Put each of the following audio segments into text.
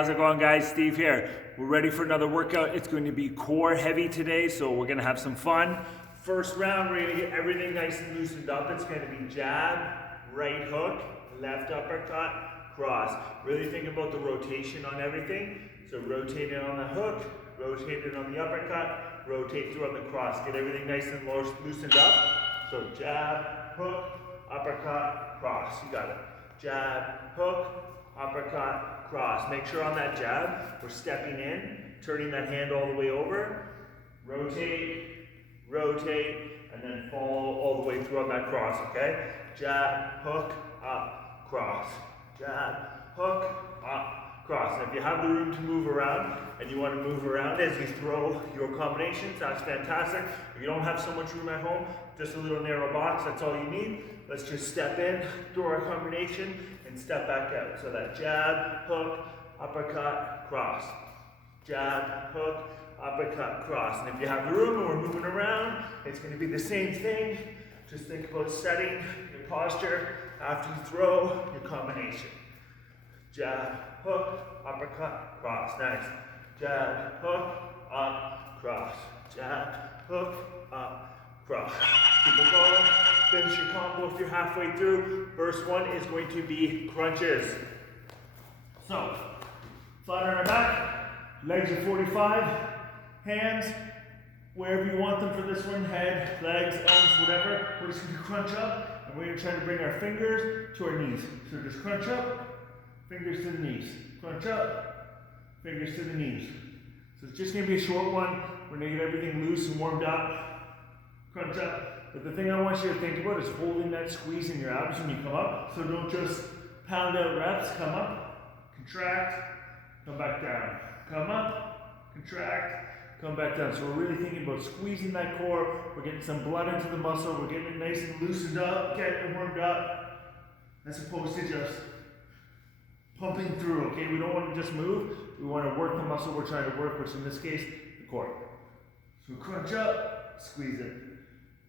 how's it going, guys? Steve here. We're ready for another workout. It's going to be core heavy today, so we're gonna have some fun. First round, we're gonna get everything nice and loosened up. It's gonna be jab, right hook, left uppercut, cross. Really think about the rotation on everything. So rotate it on the hook, rotate it on the uppercut, rotate through on the cross. Get everything nice and loosened up. So jab, hook, uppercut, cross. You got it. Jab, hook, uppercut, cross. Make sure on that jab, we're stepping in, turning that hand all the way over, rotate, rotate, and then follow all the way through on that cross, okay? Jab, hook, up, cross. Jab, hook, up, cross. And if you have the room to move around, and you want to move around as you throw your combinations, that's fantastic. If you don't have so much room at home, just a little narrow box, that's all you need. Let's just step in, throw our combination, and step back out. So that jab, hook, uppercut, cross. Jab, hook, uppercut, cross. And if you have the room and we're moving around, it's going to be the same thing. Just think about setting your posture after you throw your combination. Jab, hook, uppercut, cross. Nice. Jab, hook, up, cross. Jab, hook, up, cross. Keep it going. Finish your combo if you're halfway through. First one is going to be crunches. So, flat on our back, legs are 45, hands wherever you want them for this one, head, legs, arms, whatever. We're just going to crunch up, and we're going to try to bring our fingers to our knees. So just crunch up, fingers to the knees. Crunch up, fingers to the knees. So it's just going to be a short one. We're going to get everything loose and warmed up. Crunch up. But the thing I want you to think about is holding that squeeze in your abs when you come up. So don't just pound out reps. Come up, contract, come back down. Come up, contract, come back down. So we're really thinking about squeezing that core. We're getting some blood into the muscle. We're getting it nice and loosened up, getting it warmed up, as opposed to just pumping through, okay? We don't want to just move. We want to work the muscle we're trying to work, which in this case, the core. So crunch up, squeeze it.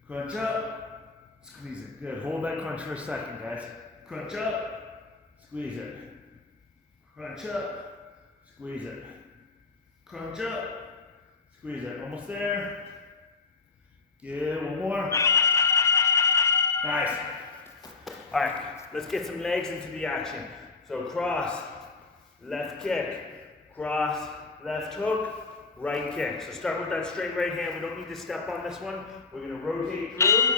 Crunch up, squeeze it. Good. Hold that crunch for a second, guys. Crunch up, squeeze it. Crunch up, squeeze it. Crunch up, squeeze it. Almost there. Good. One more. Nice. All right. Let's get some legs into the action. So cross, left kick, cross, left hook, right kick. So start with that straight right hand. We don't need to step on this one. We're going to rotate through,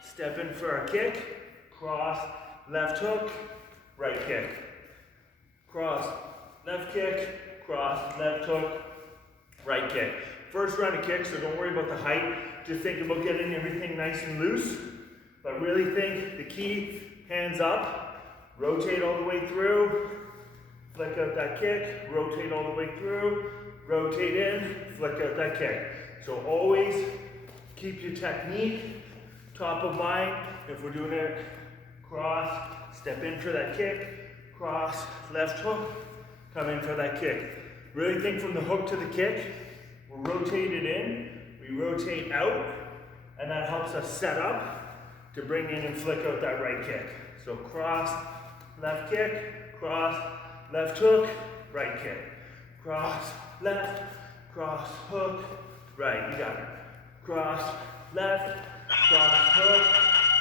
step in for our kick, cross, left hook, right kick. Cross, left kick, cross, left hook, right kick. First round of kicks, so don't worry about the height. Just think about getting everything nice and loose. But really think the key, hands up, rotate all the way through, flick out that kick, rotate all the way through, rotate in, flick out that kick. So always keep your technique top of mind. If we're doing it cross, step in for that kick, cross, left hook, come in for that kick. Really think from the hook to the kick, we're rotated in, we rotate out, and that helps us set up to bring in and flick out that right kick. So cross, left kick, cross, left hook, right kick. Cross, left, cross, hook, right. You got it. Cross, left, cross, hook,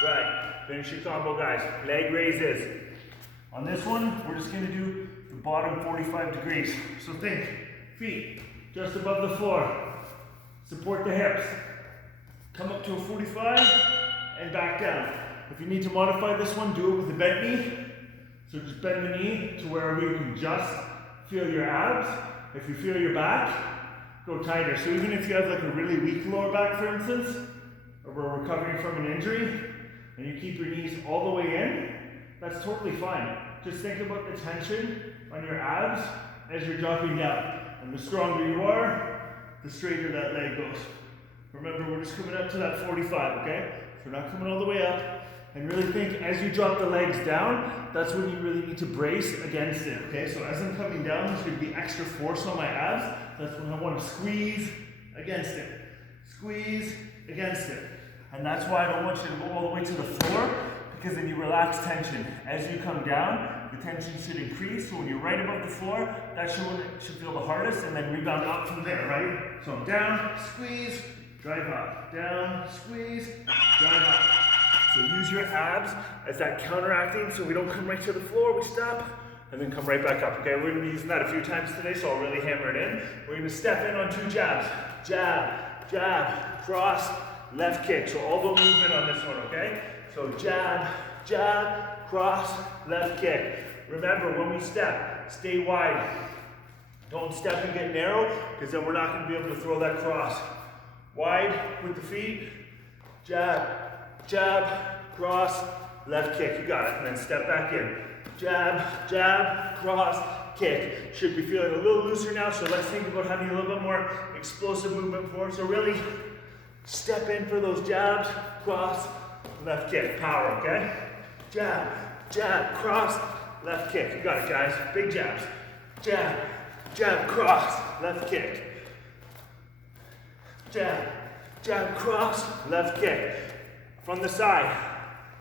right. Finish your combo, guys. Leg raises. On this one, we're just going to do the bottom 45 degrees. So think, feet just above the floor. Support the hips. Come up to a 45 and back down. If you need to modify this one, do it with a bent knee. So just bend the knee to wherever you can just feel your abs. If you feel your back, go tighter. So even if you have like a really weak lower back, for instance, or we're recovering from an injury, and you keep your knees all the way in, that's totally fine. Just think about the tension on your abs as you're dropping down. And the stronger you are, the straighter that leg goes. Remember, we're just coming up to that 45, okay? So we're not coming all the way up. And really think, as you drop the legs down, that's when you really need to brace against it, okay? So as I'm coming down, there's going to be extra force on my abs. That's when I want to squeeze against it. Squeeze against it. And that's why I don't want you to go all the way to the floor, because then you relax tension. As you come down, the tension should increase. So when you're right above the floor, that should feel the hardest, and then rebound up from there, right? So I'm down, squeeze, drive up, down, squeeze, drive up. So use your abs as that counteracting, so we don't come right to the floor, we stop, and then come right back up, okay? We're gonna be using that a few times today, so I'll really hammer it in. We're gonna step in on 2 jabs. Jab, jab, cross, left kick. So elbow movement on this one, okay? So jab, jab, cross, left kick. Remember, when we step, stay wide. Don't step and get narrow, because then we're not gonna be able to throw that cross. Wide with the feet, jab, jab, cross, left kick. You got it. And then step back in. Jab, jab, cross, kick. Should be feeling a little looser now, so let's think about having a little bit more explosive movement forward. So really step in for those jabs, cross, left kick. Power, okay? Jab, jab, cross, left kick. You got it, guys. Big jabs. Jab, jab, cross, left kick. Jab, jab, cross, left kick. From the side,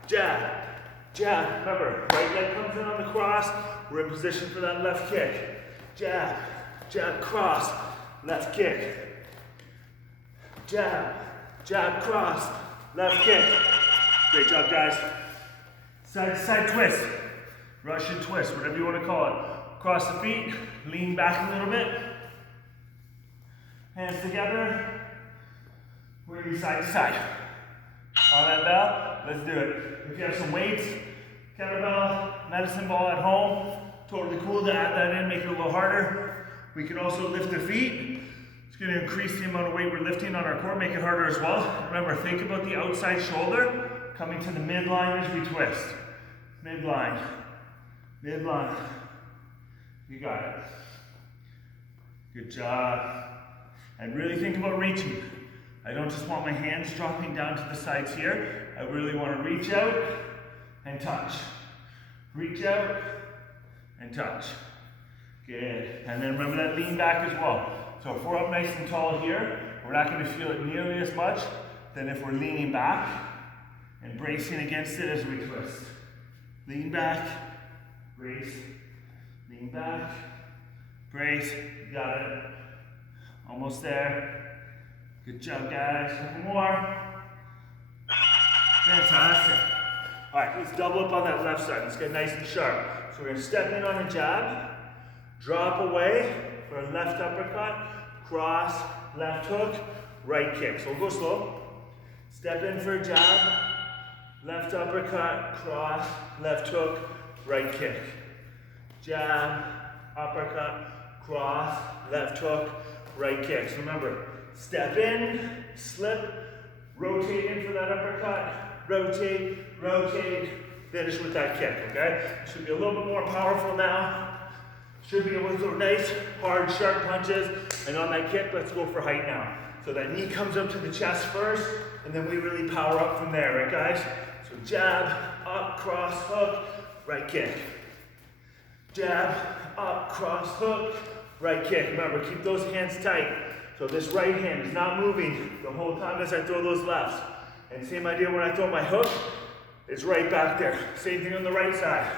jab, jab. Remember, right leg comes in on the cross. We're in position for that left kick. Jab, jab, cross, left kick. Jab, jab, cross, left kick. Great job, guys. Side to side twist, Russian twist, whatever you want to call it. Cross the feet, lean back a little bit. Hands together. We're going to be side to side. On that bell, let's do it. If you have some weights, kettlebell, medicine ball at home, totally cool to add that in, make it a little harder. We can also lift the feet. It's going to increase the amount of weight we're lifting on our core, make it harder as well. Remember, think about the outside shoulder coming to the midline as we twist. Midline, midline. You got it. Good job. And really think about reaching. I don't just want my hands dropping down to the sides here. I really want to reach out and touch. Reach out and touch. Good. And then remember that lean back as well. So if we're up nice and tall here, we're not going to feel it nearly as much than if we're leaning back and bracing against it as we twist. Lean back, brace, lean back, brace. You got it. Almost there. Good job, guys. A couple more. Fantastic. All right, let's double up on that left side. Let's get nice and sharp. So we're going to step in on a jab, drop away for a left uppercut, cross, left hook, right kick. So we'll go slow. Step in for a jab, left uppercut, cross, left hook, right kick. Jab, uppercut, cross, left hook, right kick. So remember, step in, slip, rotate in for that uppercut, rotate, rotate, finish with that kick, okay? Should be a little bit more powerful now. Should be able to throw nice, hard, sharp punches. And on that kick, let's go for height now. So that knee comes up to the chest first, and then we really power up from there, right, guys? So jab, up, cross, hook, right kick. Jab, up, cross, hook, right kick. Remember, keep those hands tight. So this right hand is not moving the whole time as I throw those lefts. And same idea when I throw my hook, it's right back there. Same thing on the right side.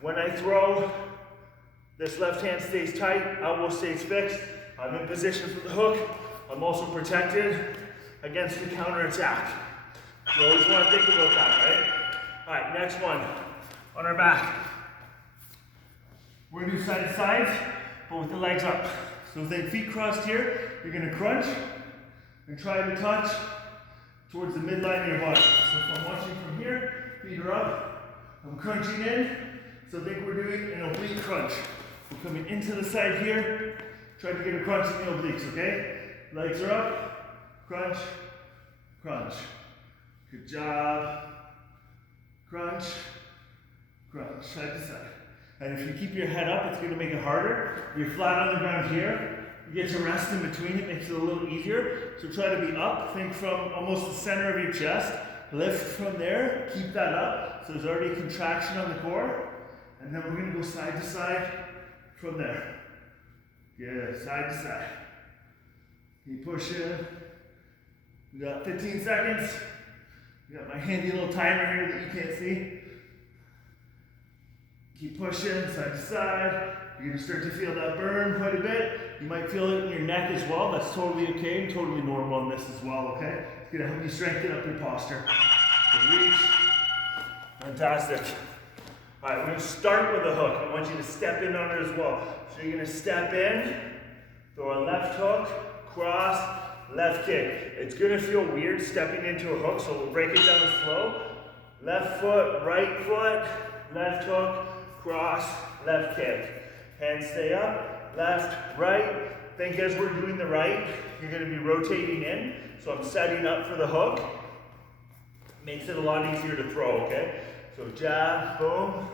When I throw, this left hand stays tight, elbow stays fixed. I'm in position for the hook. I'm also protected against the counter attack. You always want to think about that, right? All right, next one. On our back. We're going to do side to sides, but with the legs up. So think feet crossed here. You're going to crunch and try to touch towards the midline of your body. So if I'm watching from here, feet are up. I'm crunching in. So think we're doing an oblique crunch. We're coming into the side here. Try to get a crunch in the obliques, okay? Legs are up. Crunch, crunch. Good job. Crunch, crunch, side to side. And if you keep your head up, it's going to make it harder. You're flat on the ground here. You get to rest in between. It makes it a little easier. So try to be up. Think from almost the center of your chest. Lift from there. Keep that up. So there's already a contraction on the core. And then we're going to go side to side from there. Good. Side to side. Keep pushing. We got 15 seconds. We got my handy little timer here that you can't see. Keep pushing side to side. You're gonna start to feel that burn quite a bit. You might feel it in your neck as well. That's totally okay and totally normal in this as well, okay? It's gonna help you strengthen up your posture. So reach. Fantastic. All right, we're gonna start with a hook. I want you to step in on it as well. So you're gonna step in, throw a left hook, cross, left kick. It's gonna feel weird stepping into a hook, so we'll break it down slow. Left foot, right foot, left hook, cross, left kick. Hands stay up, left, right. Think as we're doing the right, you're gonna be rotating in. So I'm setting up for the hook. Makes it a lot easier to throw, okay? So jab, boom.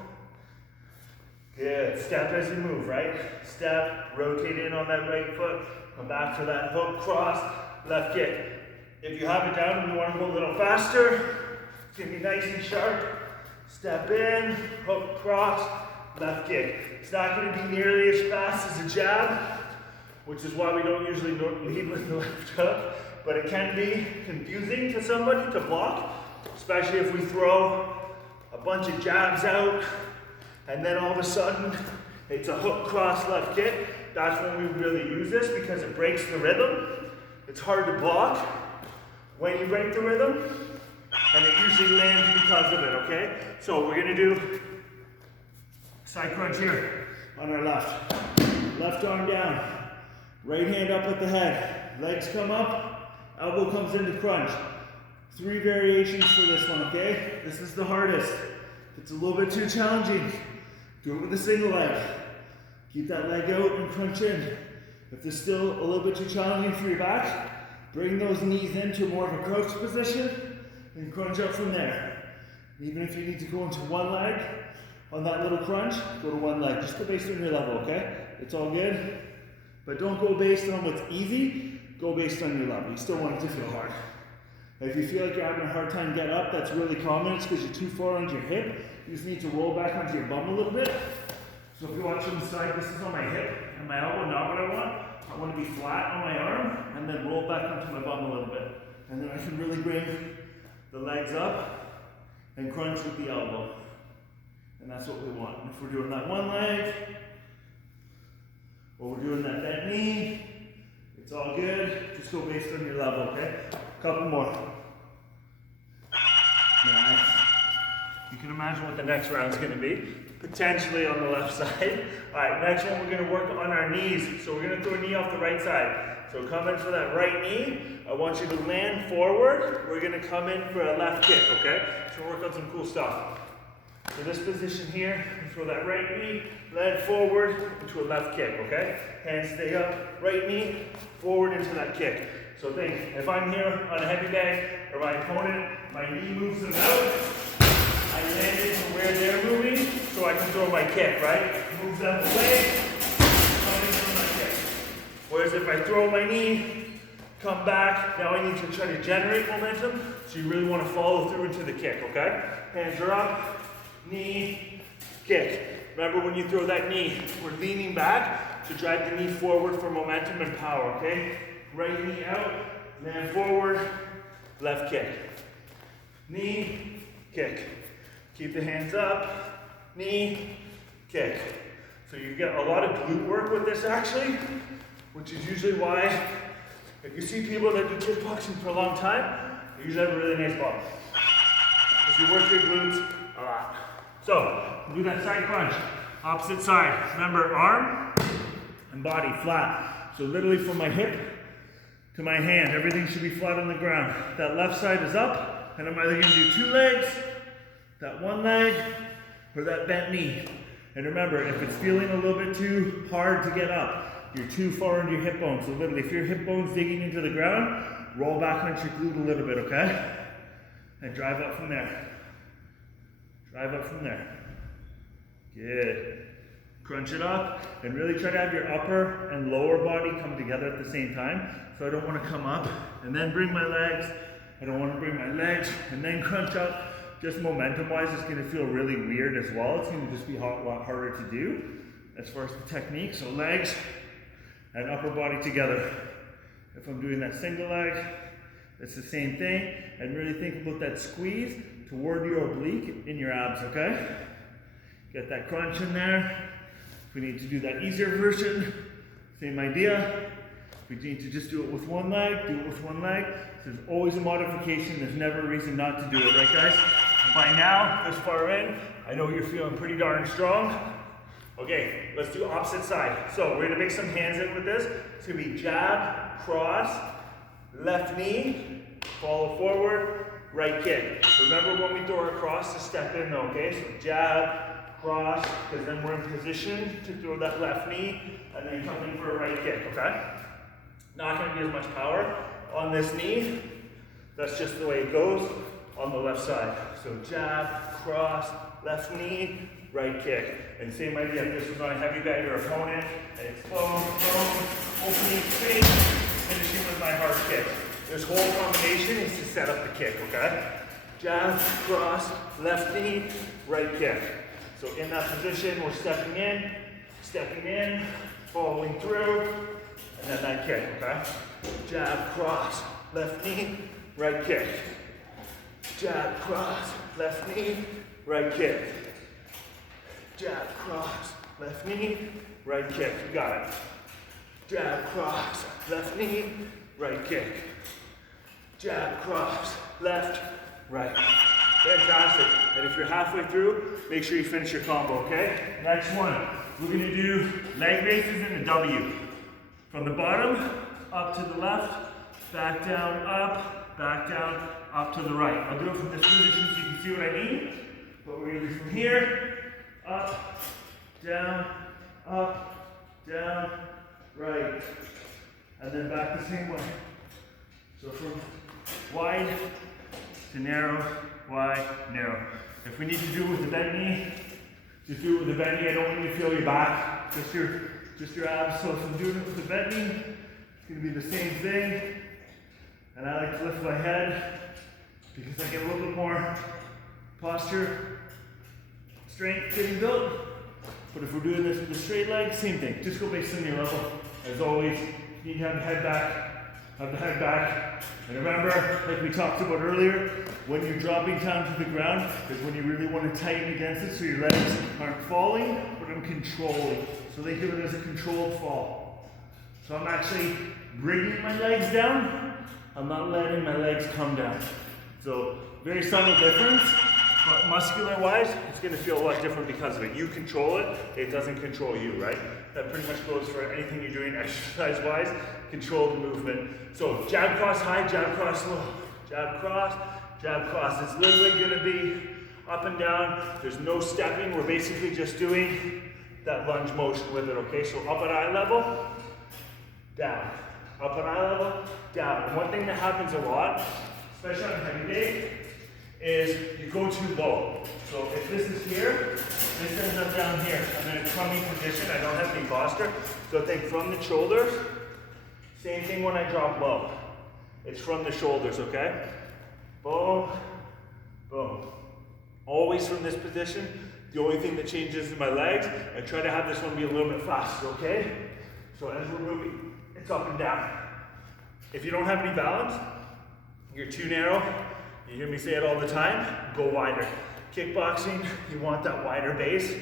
Good, step as you move, right? Step, rotate in on that right foot. Come back for that hook, cross, left kick. If you have it down and you want to go a little faster, it's gonna be nice and sharp. Step in, hook, cross, left kick. It's not going to be nearly as fast as a jab, which is why we don't usually lead with the left hook, but it can be confusing to somebody to block, especially if we throw a bunch of jabs out and then all of a sudden it's a hook, cross, left kick. That's when we really use this because it breaks the rhythm. It's hard to block when you break the rhythm, and it usually lands because of it, okay? So we're gonna do side crunch here on our left. Left arm down, right hand up at the head. Legs come up, elbow comes into crunch. 3 variations for this one, okay? This is the hardest. If it's a little bit too challenging, do it with a single leg. Keep that leg out and crunch in. If it's still a little bit too challenging for your back, bring those knees into more of a crouch position and crunch up from there. Even if you need to go into one leg on that little crunch, go to one leg. Just go based on your level, okay? It's all good. But don't go based on what's easy, go based on your level. You still want it to feel hard. If you feel like you're having a hard time getting up, that's really common. It's because you're too far onto your hip. You just need to roll back onto your bum a little bit. So if you watch from the side, this is on my hip and my elbow, not what I want. I want to be flat on my arm and then roll back onto my bum a little bit. And then I can really bring the legs up and crunch with the elbow. And that's what we want. And if we're doing that one leg, or we're doing that bent knee, it's all good. Just go based on your level, okay? Couple more. Nice. You can imagine what the next round's gonna be. Potentially on the left side. All right, next one we're gonna work on our knees. So we're gonna throw a knee off the right side. So come in for that right knee. I want you to land forward. We're gonna come in for a left kick, okay? So work on some cool stuff. So this position here, throw that right knee, land forward into a left kick, okay? Hands stay up, right knee, forward into that kick. So think, if I'm here on a heavy bag, or my opponent, my knee moves them out, I land into where they're moving, so I can throw my kick, right? Move them away, come in for my kick. Whereas if I throw my knee, come back, now I need to try to generate momentum, so you really want to follow through into the kick, okay? Hands are up, knee, kick. Remember when you throw that knee, we're leaning back to drive the knee forward for momentum and power, okay? Right knee out, land forward, left kick. Knee, kick. Keep the hands up, knee, kick. So you get a lot of glute work with this actually, which is usually why, if you see people that do kickboxing for a long time, they usually have a really nice body. Because you work your glutes a lot. So, do that side crunch. Opposite side. Remember, arm and body flat. So literally from my hip to my hand, everything should be flat on the ground. That left side is up, and I'm either gonna do 2 legs, that one leg, or that bent knee. And remember, if it's feeling a little bit too hard to get up, you're too far into your hip bone. So literally, if your hip bone's digging into the ground, roll back onto your glute a little bit, okay? And drive up from there. Drive up from there. Good. Crunch it up and really try to have your upper and lower body come together at the same time. So I don't want to come up and then bring my legs. I don't want to bring my legs and then crunch up. Just momentum-wise, it's going to feel really weird as well. It's going to just be a lot harder to do as far as the technique. So legs and upper body together. If I'm doing that single leg, it's the same thing. And really think about that squeeze toward your oblique in your abs, okay? Get that crunch in there. If we need to do that easier version, same idea. If we need to just do it with one leg, do it with one leg. There's always a modification. There's never a reason not to do it, right guys? By now, this far in, I know you're feeling pretty darn strong. Okay, let's do opposite side. So we're gonna make some hands in with this. It's gonna be jab, cross, left knee, follow forward, right kick. Remember when we throw our cross to step in though, okay? So jab, cross, because then we're in position to throw that left knee and then coming for a right kick, okay? Not gonna be as much power on this knee. That's just the way it goes on the left side. So jab, cross, left knee, right kick. And same idea, if this was on a heavy bag or opponent, and it's boom, boom, opening, straight, finishing with my hard kick. This whole combination is to set up the kick, okay? Jab, cross, left knee, right kick. So in that position, we're stepping in, following through, and then that kick, okay? Jab, cross, left knee, right kick. Jab, cross, left knee, right kick. Jab, cross, left knee, right kick. You got it. Jab, cross, left knee, right kick. Jab, cross, left, right. Fantastic. And if you're halfway through, make sure you finish your combo, okay? Next one, we're gonna do leg raises in the W. From the bottom, up to the left, back down, up to the right. I'll do it from this position so you can see what I mean. But we're gonna do from here, up, down, right. And then back the same way. So from wide to narrow, wide, narrow. If we need to do it with the bent knee, just do it with the bent knee. I don't want you to feel your back, just your abs. So if I'm doing it with the bent knee, it's gonna be the same thing. And I like to lift my head because I get a little bit more posture, strength getting built. But if we're doing this with the straight leg, same thing. Just go based on your level. As always, you need to have the head back. And remember, like we talked about earlier, when you're dropping down to the ground is when you really want to tighten against it so your legs aren't falling, but I'm controlling. So they do it as a controlled fall. So I'm actually bringing my legs down. I'm not letting my legs come down. So very subtle difference, but muscular-wise, it's going to feel a lot different because of it. You control it, it doesn't control you, right? That pretty much goes for anything you're doing exercise-wise. Control the movement. So jab, cross, high, jab, cross, low. Jab, cross, jab, cross. It's literally going to be up and down. There's no stepping. We're basically just doing that lunge motion with it, okay? So up at eye level, down. Up at eye level, down. And one thing that happens a lot, especially on a heavy day, is you go too low. So if this is here, this ends up down here. I'm in a crummy position. I don't have any posture. So think from the shoulders. Same thing when I drop low. It's from the shoulders, okay? Boom, boom. Always from this position. The only thing that changes is my legs. I try to have this one be a little bit faster, okay? So as we're moving, it's up and down. If you don't have any balance, you're too narrow. You hear me say it all the time, go wider. Kickboxing, you want that wider base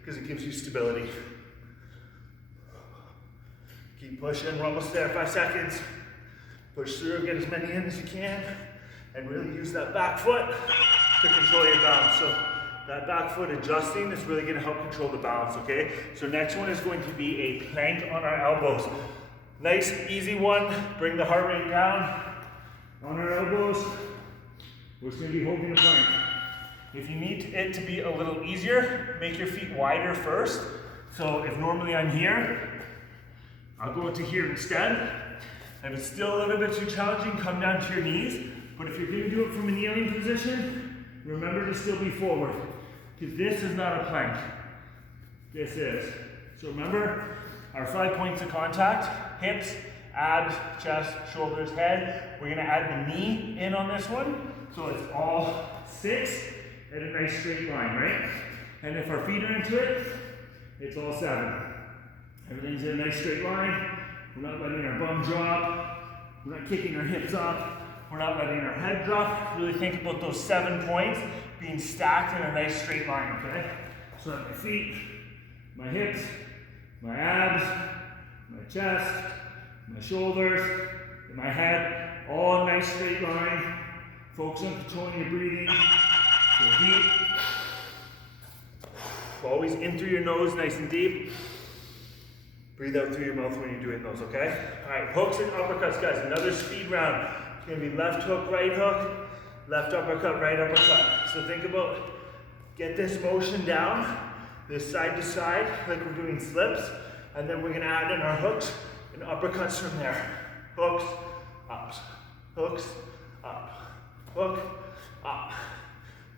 because it gives you stability. Keep pushing, we're almost there, 5 seconds. Push through, get as many in as you can, and really use that back foot to control your balance. So that back foot adjusting is really gonna help control the balance, okay? So next one is going to be a plank on our elbows. Nice, easy one, bring the heart rate down. On our elbows, we're just gonna be holding a plank. If you need it to be a little easier, make your feet wider first. So if normally I'm here, I'll go into here instead. If it's still a little bit too challenging, come down to your knees. But if you're gonna do it from a kneeling position, remember to still be forward. Because this is not a plank. This is. So remember, our 5 points of contact, hips, abs, chest, shoulders, head. We're gonna add the knee in on this one. So it's all 6 at a nice straight line, right? And if our feet are into it, it's all 7. Everything's in a nice straight line. We're not letting our bum drop. We're not kicking our hips up. We're not letting our head drop. Really think about those 7 points being stacked in a nice straight line, okay? So that my feet, my hips, my abs, my chest, my shoulders, and my head, all nice straight line. Focus on controlling your breathing. So deep. Always in through your nose, nice and deep. Breathe out through your mouth when you're doing those, okay? All right, hooks and uppercuts, guys. Another speed round. It's gonna be left hook, right hook, left uppercut, right uppercut. So think about, get this motion down, this side to side, like we're doing slips, and then we're gonna add in our hooks and uppercuts from there. Hooks, up, hooks, up, hook, up.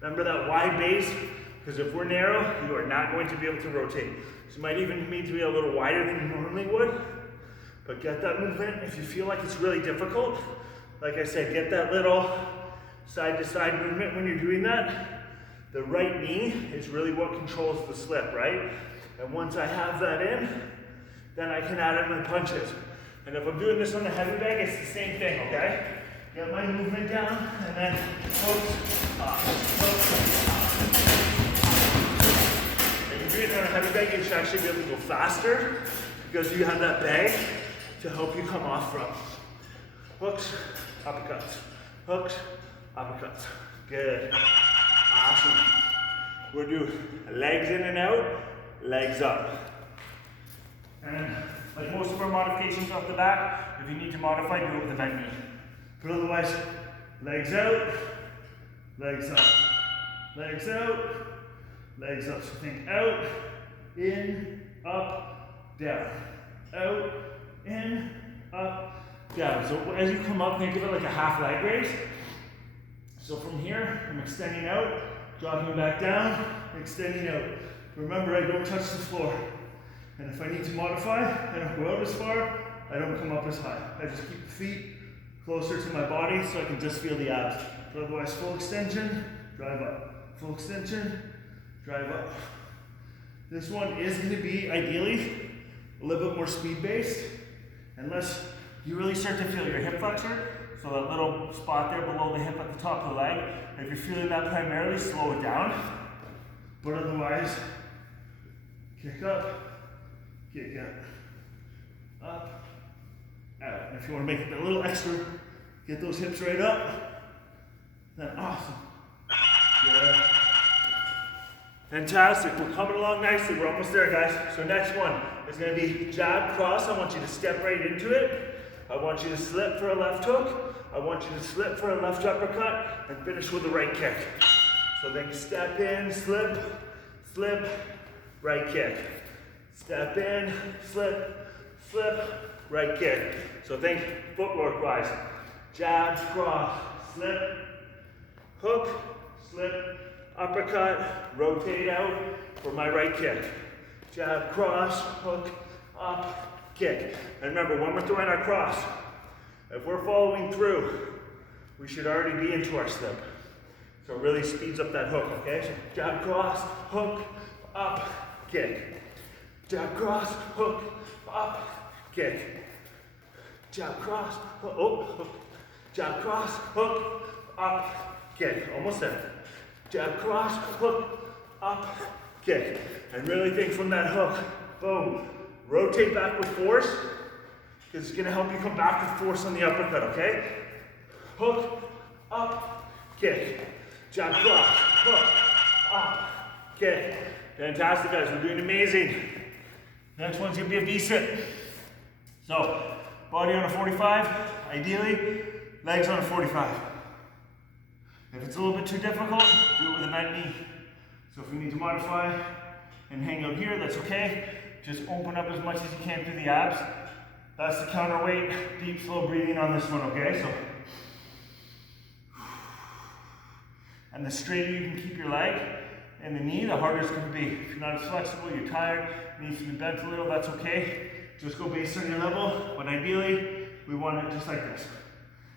Remember that wide base? Because if we're narrow, you are not going to be able to rotate. So you might even need to be a little wider than you normally would, but get that movement. If you feel like it's really difficult, like I said, get that little side to side movement when you're doing that. The right knee is really what controls the slip, right? And once I have that in, then I can add in my punches. And if I'm doing this on the heavy bag, it's the same thing, okay? Get my movement down, and then hooks, up, hooks, up. If you're doing it on a heavy bag, you should actually be able to go faster because you have that bag to help you come off from. Hooks, uppercuts, hooks, uppercuts. Good. Awesome. We'll do legs in and out, legs up. And like most of our modifications off the bat, if you need to modify, do it with a bent knee. But otherwise, legs out, legs up, legs out, legs up. So think out, in, up, down. Out, in, up, down. So as you come up, think of it like a half leg raise. So from here, I'm extending out, dropping back down, extending out. Remember, I don't touch the floor. And if I need to modify, I don't go out as far, I don't come up as high. I just keep the feet closer to my body so I can just feel the abs. But otherwise, full extension, drive up. Full extension, drive up. This one is going to be, ideally, a little bit more speed-based, unless you really start to feel your hip flexor. So that little spot there below the hip at the top of the leg, if you're feeling that primarily, slow it down. But otherwise, kick up, kick out, up, out. And if you want to make it a little extra, get those hips right up, then awesome. Good. Fantastic, we're coming along nicely, we're almost there, guys. So next one is going to be jab cross. I want you to step right into it. I want you to slip for a left hook. I want you to slip for a left uppercut and finish with a right kick. So then step in, slip, slip, right kick. Step in, slip, slip, right kick. So think footwork wise. Jab, cross, slip, hook, slip, uppercut, rotate out for my right kick. Jab, cross, hook, up, kick. And remember, when we're throwing our cross, if we're following through, we should already be into our slip. So it really speeds up that hook, okay? So jab, cross, hook, up, kick. Jab, cross, hook, up, kick. Jab, cross, hook, hook. Jab, cross, hook, up, kick. Almost there. Jab, cross, hook, up, kick. And really think from that hook, boom. Rotate back with force, because it's going to help you come back with force on the uppercut, okay? Hook, up, kick. Jab, cross, hook, up, kick. Fantastic, guys. We're doing amazing. Next one's going to be a V-sit. So, body on a 45, ideally, legs on a 45. If it's a little bit too difficult, do it with a bent knee. So if we need to modify and hang out here, that's okay. Just open up as much as you can through the abs. That's the counterweight, deep, slow breathing on this one, okay? So, and the straighter you can keep your leg and the knee, the harder it's going to be. If you're not as flexible, you're tired, needs to be bent a little, that's okay. Just go based on your level, but ideally, we want it just like this.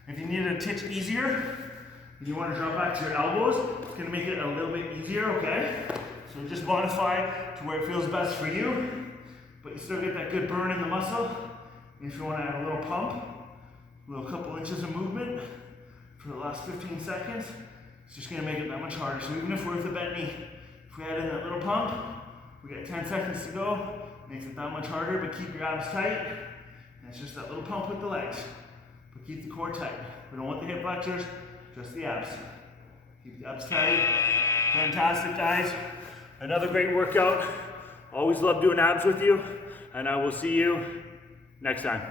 If you need it a titch easier, and you want to drop back to your elbows, it's going to make it a little bit easier, okay? So just modify to where it feels best for you, but you still get that good burn in the muscle. And if you want to add a little pump, a little couple inches of movement for the last 15 seconds, it's just going to make it that much harder. So even if we're with the bent knee, if we add in that little pump, We got 10 seconds to go. Makes it that much harder, but keep your abs tight. And it's just that little pump with the legs. But keep the core tight. We don't want the hip flexors, just the abs. Keep the abs tight. Fantastic, guys. Another great workout. Always love doing abs with you. And I will see you next time.